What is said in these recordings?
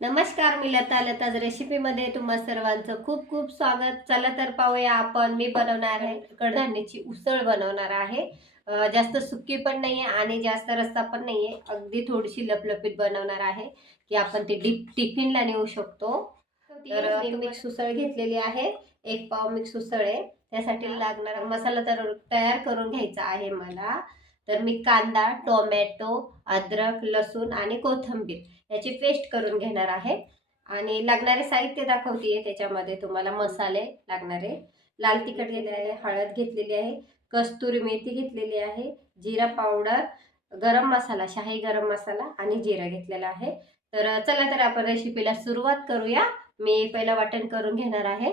नमस्कार मी लता. लताज रेसिपीमध्ये तुम्हा सर्वांचं खूप खूप स्वागत. चला तर पाहूया आपण. मी बनवणार आहे कडधान्याची उसळ बनवणार आहे. जास्त सुकी पण नाही आहे आणि जास्त रस्ता पण नाही आहे अगदी थोडीशी लपलपीत बनवणार आहे की आपण ते डिप टिफिनला नेऊ शकतो. तर मिक्स उसळ घेतलेली आहे. एक पाव मिक्स उसळ आहे. त्यासाठी लागणारा मसाला तर तयार करून घ्यायचा आहे मला. तर मी कांदा टोमॅटो अद्रक लसूण आणि कोथिंबीर याची पेस्ट करून घेणार आहे. आणि लागणारे साहित्य दाखवते त्याच्यामध्ये तुम्हाला मसाले लागणारे लाल तिखट घेतले आहे हळद घेतलेली आहे कस्तुरी मेथी घेतलेली आहे जिरा पावडर गरम मसाला शाही गरम मसाला आणि जिरा घेतलेला आहे. तर चला तर आपण रेसिपीला सुरुवात करूया. मी पहिलं वाटण करून घेणार आहे.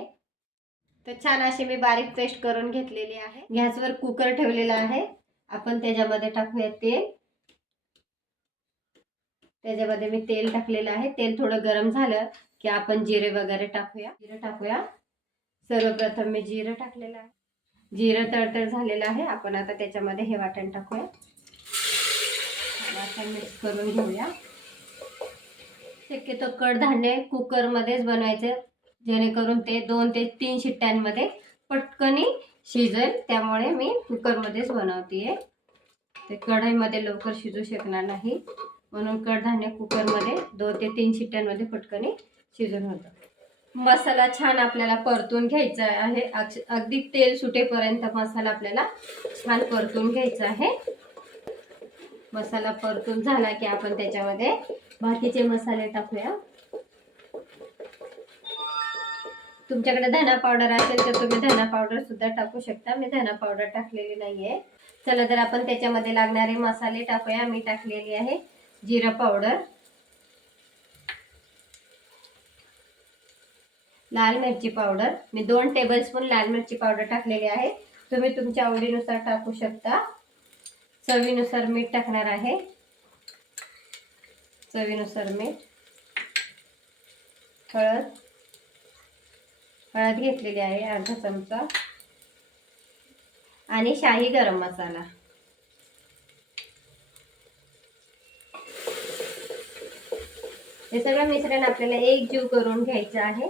तर छान अशी मी बारीक पेस्ट करून घेतलेली आहे. गॅसवर कुकर ठेवलेला आहे. आपण त्याच्यामध्ये टाकूया तेल. त्याच्यामध्ये मी तेल टाकलेलं आहे. तेल थोडं गरम झालं की आपण जिरे वगैरे टाकूया. जिरं टाकूया. सर्वप्रथम मी जिरं टाकलेलं आहे. जिरं तळतळ झालेलं आहे. आपण आता त्याच्यामध्ये हे वाटण टाकूया. वाटण मिक्स करून घेऊया. शक्यतो कडधान्य कुकरमध्येच बनवायचं जेणेकरून ते दोन ते तीन शिट्ट्यांमध्ये पटकनी शिजेल त्यामुळे मी कुकरमध्येच बनवते ते कढईमध्ये लवकर शिजू शकणार नाही. म्हणून कडधान्य कुकरमध्ये दोन ते तीन शिट्ट्यांमध्ये पटकनी शिजून होतं. मसाला छान आपल्याला परतून घ्यायचा आहे. अगदी तेल सुटेपर्यंत मसाला आपल्याला छान परतून घ्यायचा आहे. मसाला परतून झाला की आपण त्याच्यामध्ये बाकीचे मसाले टाकूया. तुमच्याकडे धना पावडर असेल तर तुम्ही धना पावडर सुद्धा टाकू शकता. मी धना पावडर टाकलेली नाहीये. चला तर आपण त्याच्यामध्ये लागणारे मसाले टाकूया. मी टाकलेली आहे जिरा पावडर लाल मिरची पावडर मी दोन टेबलस्पून लाल मिरची पावडर टाकलेली आहे. तुम्ही तुमच्या आवडीनुसार टाकू शकता. चवीनुसार मीठ टाकणार आहे. चवीनुसार मीठ. हळद. हळद घेतलेली आहे अर्धा चमचा. आणि शाही गरम मसाला. हे सगळं मिश्रण आपल्याला एक जीव करून घ्यायचं आहे.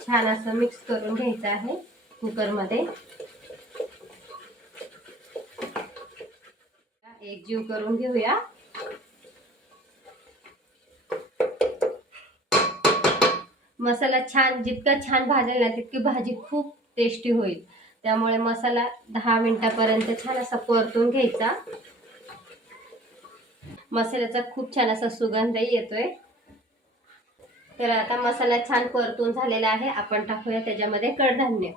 छान असं मिक्स करून घ्यायचं आहे कुकरमध्ये. एक जीव करून घेऊया. मसाला छान जितका छान भाजेल ना तितकी भाजी खूप टेस्टी होईल. त्यामुळे मसाला दहा मिनटापर्यंत छान असा परतून घ्यायचा. मसाल्याचा खूप छान असा सुगंधही येतोय. तर आता मसाला छान परतून झालेला आहे. आपण टाकूया त्याच्यामध्ये कडधान्य.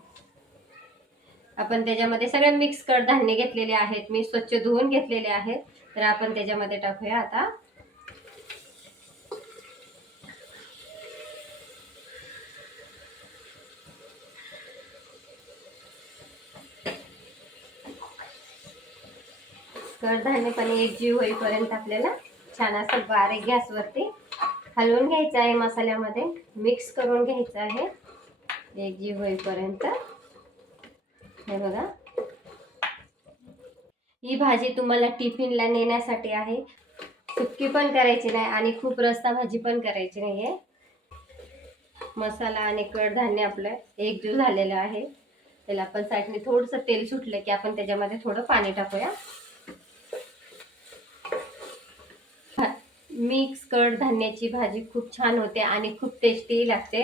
आपण त्याच्यामध्ये सगळे मिक्स कडधान्य घेतलेले आहेत. मी स्वच्छ धुवून घेतलेले आहेत. तर आपण त्याच्यामध्ये टाकूया आता कडधान्य पण एक जीव होईपर्यंत आपल्याला छान असं बारीक गॅसवरती हलवून घ्यायचं आहे मसाल्यामध्ये. मिक्स करून घ्यायचं आहे. एक जीव होईपर्यंत. हे बघा. ही भाजी तुम्हाला टिफिनला नेण्यासाठी आहे. सुक्की पण करायची नाही आणि खूप रस्ता भाजी पण करायची नाही आहे मसाला आणि कडधान्य आपलं एकजीव झालेलं आहे. त्याला आपण साईडने थोडंसं तेल सुटलं की आपण त्याच्यामध्ये थोडं पाणी टाकूया. मिक्स कडधान्याची भाजी खूप छान होते आणि खूप टेस्टी लागते.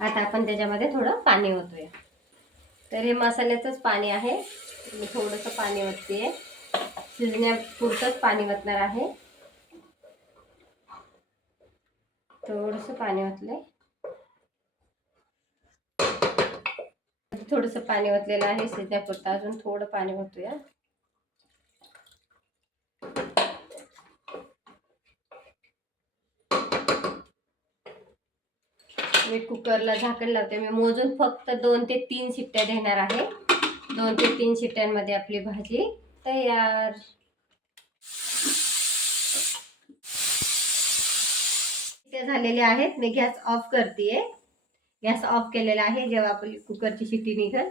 आता आपण त्याच्यामध्ये थोडं पाणी ओतूया. तर हे मसाल्याचंच पाणी आहे. मी थोडंसं पाणी ओतते. शिजण्यापुरतंच पाणी ओतणार आहे. थोडंसं पाणी ओतलंय. थोडंसं पाणी ओतलेलं आहे शिजण्यापुरतं अजून थोडं पाणी ओतूया. मी कुकरला झाकण लावते. मी मोजून फक्त दोन ते तीन शिट्ट्या देणार आहे. दोन ते तीन शिट्ट्यांमध्ये आपली भाजी तयार. शिट्ट्या झालेल्या आहेत. मी गॅस ऑफ करते गॅस ऑफ केलेला आहे. जेव्हा आपली कुकरची शिट्टी निघल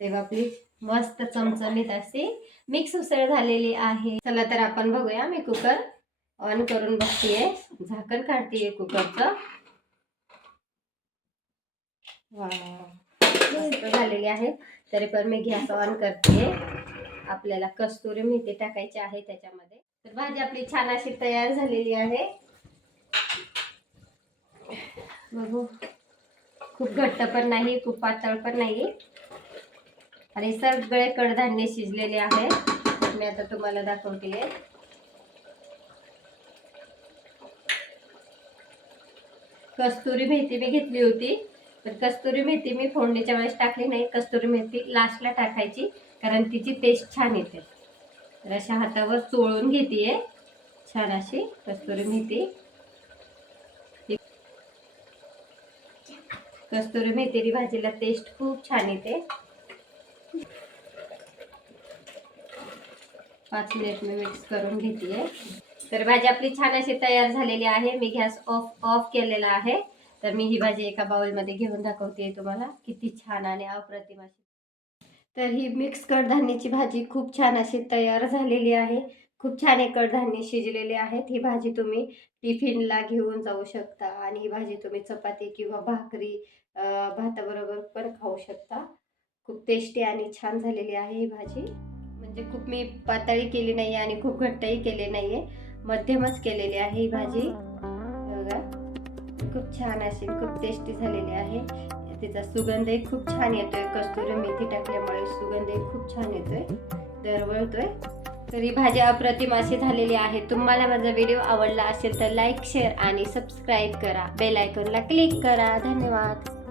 तेव्हा आपली मस्त चमचमीत अशी मिक्स उसळ झालेली आहे. चला तर आपण बघूया. मी कुकर ऑन करून बघतीये. झाकण काढतीये कुकरचं. झालेली आहे. तरी पण मी गॅस ऑन करते आपल्याला कस्तुरी मेथी टाकायची आहे त्याच्यामध्ये. तर भाजी आपली छान अशी तयार झालेली आहे. बघू. खूप घट्ट पण नाही खूप पातळ पण नाही. आणि सगळे कडधान्य शिजलेले आहे तर मी आता तुम्हाला दाखवते. कस्तुरी मेथी मी घेतली होती पण कस्तुरी मेथी मी फोडणीच्या वेळेस टाकली नाही. कस्तुरी मेथी लास्टला टाकायची कारण तिची टेस्ट छान येते. तर अशा हातावर चोळून घेते छान अशी कस्तुरी मेथी. कस्तुरी मेथीरी भाजीला टेस्ट खूप छान येते. पाच मिनिट मी मिक्स करून घेते तर भाजी आपली छान अशी तयार झालेली आहे. मी गॅस ऑफ ऑफ केलेला आहे. तर मी ही भाजी एका बाउलमध्ये घेऊन दाखवते तुम्हाला. किती छान आणि अप्रतिम अशी. तर ही मिक्स कडधान्याची भाजी खूप छान अशी तयार झालेली आहे. खूप छान हे कडधान्य शिजलेले आहेत. ही भाजी तुम्ही टिफिनला घेऊन जाऊ शकता आणि ही भाजी तुम्ही चपाती किंवा भाकरी भाताबरोबर पण खाऊ शकता. खूप टेस्टी आणि छान झालेली आहे ही भाजी. म्हणजे खूप मी पातळी केली नाही आणि खूप घट्टही केले नाहीये. मध्यमच केलेली आहे ही भाजी. बघा. खूप छान अशी खूप टेस्टी झालेली आहे. तिचा सुगंधही खूप छान येतोय. कस्तुरी मेथी टाकल्यामुळे सुगंधही खूप छान येतोय. दरवळतोय. तर ही भाजी अप्रतिम अशी झालेली आहे तुम्हाला माझा व्हिडिओ आवडला असेल तर लाईक शेअर आणि सबस्क्राईब करा. बेल आयकॉनला क्लिक करा. धन्यवाद.